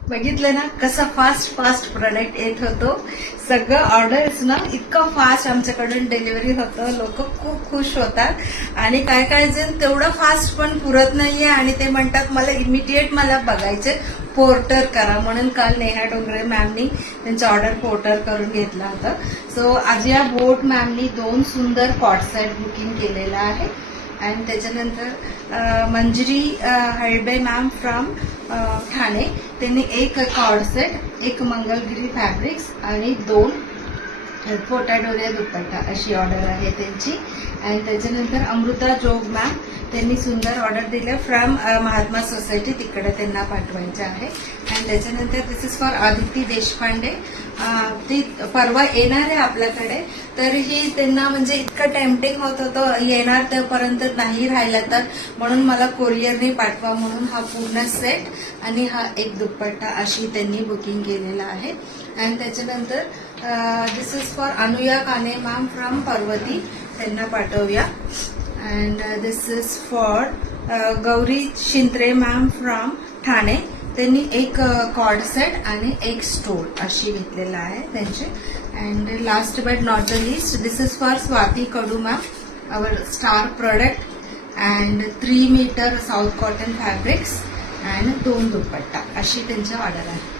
बघितलं ना कसं फास्ट प्रोडक्ट येत होतो. सगळं ऑर्डर्स ना इतकं फास्ट आमच्याकडून डिलिव्हरी होतं. लोक खूप खुश होतात आणि काय काय जण तेवढं फास्ट पण पुरत नाहीये आणि ते म्हणतात मला इमिडिएट मला बघायचे, पोर्टर करा. म्हणून काल नेहा डोंगरे मॅमनी त्यांचं ऑर्डर पोर्टर करून घेतला होता. सो आज या बोट मॅमनी 2 सुंदर कॉट सेट बुकिंग केलेला आहे. आणि त्याच्यानंतर मंजिरी हळबे मॅम फ्रॉम ठाणे, त्यांनी 1 कॉर्ड सेट, 1 मंगलगिरी फॅब्रिक्स आणि 2 पोटाडोरिया दुपट्टा अशी ऑर्डर आहे त्यांची. आणि त्याच्यानंतर अमृता जोग मॅम त्यांनी सुंदर ऑर्डर दिले फ्रॉम महात्मा सोसायटी, तिकडे त्यांना पाठवायचं आहे. आणि त्याच्यानंतर दिस इज फॉर आदिती देशपांडे, ती परवा येणार आहे आपल्याकडे. तर ही त्यांना म्हणजे इतकं टेम्पटिंग होत होतं येणार त्यापर्यंत नाही राहिला तर, म्हणून मला कोरिअरने पाठवा म्हणून हा पूर्ण सेट आणि हा 1 दुपट्टा अशी त्यांनी बुकिंग केलेला आहे. आणि त्याच्यानंतर दिस इज फॉर अनुया काने मॅम फ्रॉम पर्वती, त्यांना पाठवूया. And this is for Gauri Shintre ma'am from Thane, त्यांनी 1 कॉर्ड सेट आणि 1 स्टोल अशी घेतलेला आहे त्यांचे. And last but not the list, this is for Swati Kadu ma'am, our star product. And 3 metre south cotton fabrics and 2 dupatta अशी त्यांची ऑर्डर आहे.